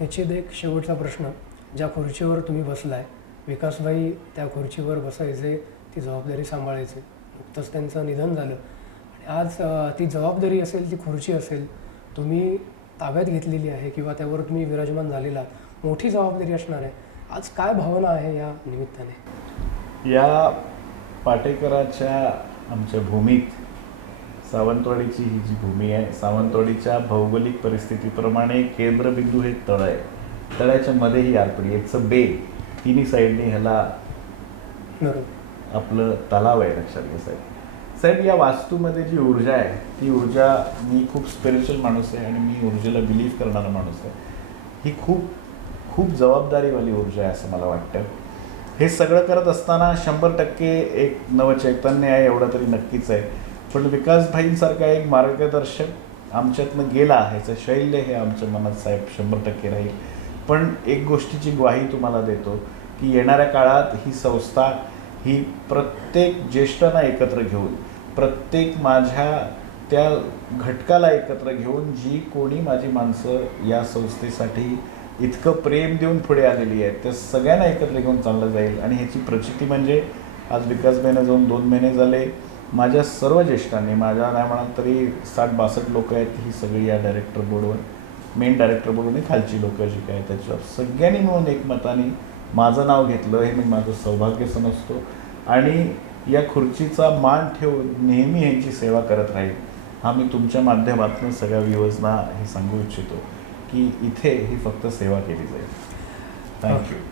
निश्चित एक शेवटचा प्रश्न, ज्या खुर्चीवर तुम्ही बसलाय, विकासभाई त्या खुर्चीवर बसायचे, ती जबाबदारी सांभाळायचे. नुकतंच त्यांचं निधन झालं आणि आज ती जबाबदारी असेल, ती खुर्ची असेल, तुम्ही ताब्यात घेतलेली आहे किंवा त्यावर तुम्ही विराजमान झालेला आहात. मोठी जबाबदारी असणार आहे. आज काय भावना आहे या निमित्ताने? या पाटेकराच्या आमच्या भूमीत सावंतवाडीची ही जी भूमी आहे, सावंतवाडीच्या भौगोलिक परिस्थितीप्रमाणे केंद्रबिंदू हे तळ आहे. तळ्याच्या मध्ये ही आरपडी, इट्स अ बे. तिन्ही साईडने ह्याला आपलं तलाव आहे, लक्षात घ्या साहेब. साहेब, या वास्तूमध्ये जी ऊर्जा आहे, ती ऊर्जा, मी खूप स्पिरिच्युअल माणूस आहे आणि मी ऊर्जेला बिलीव्ह करणारा माणूस आहे. ही खूप खूप जबाबदारीवाली ऊर्जा आहे असं मला वाटतं. हे सगळं करत असताना 100% एक नवचैतन्य आहे एवढं तरी नक्कीच आहे. पण विकासभाईंसारखा एक मार्गदर्शक आमच्यातनं गेला, ह्याचं शैल्य हे आमच्या मनात साहेब 100% राहील. पण एक गोष्टीची ग्वाही तुम्हाला देतो की येणाऱ्या काळात ही संस्था ही प्रत्येक ज्येष्ठांना एकत्र घेऊन, प्रत्येक माझ्या त्या घटकाला एकत्र घेऊन, जी कोणी माझी माणसं या संस्थेसाठी इतकं प्रेम देऊन पुढे आलेली आहेत, त्या सगळ्यांना एकत्र घेऊन चाललं जाईल. आणि ह्याची प्रचिती म्हणजे आज विकासभाईंना जाऊन 2 महिने झाले, माझ्या सर्व ज्येष्ठांनी, माझ्या नाही म्हणाल तरी 60-62 लोक आहेत, ही सगळी या डायरेक्टर बोर्डवर, मेन डायरेक्टर बोर्डने खालची लोकं जी काय त्याच्यावर सगळ्यांनी मिळून एकमताने माझं नाव घेतलं. हे मी माझं सौभाग्य समजतो आणि या खुर्चीचा मान ठेवून नेहमी ह्यांची सेवा करत राहील. हा मी तुमच्या माध्यमातून सगळ्या व्ह्यूअर्सना हे सांगू इच्छितो की इथे ही फक्त सेवा केली जाईल. थँक्यू.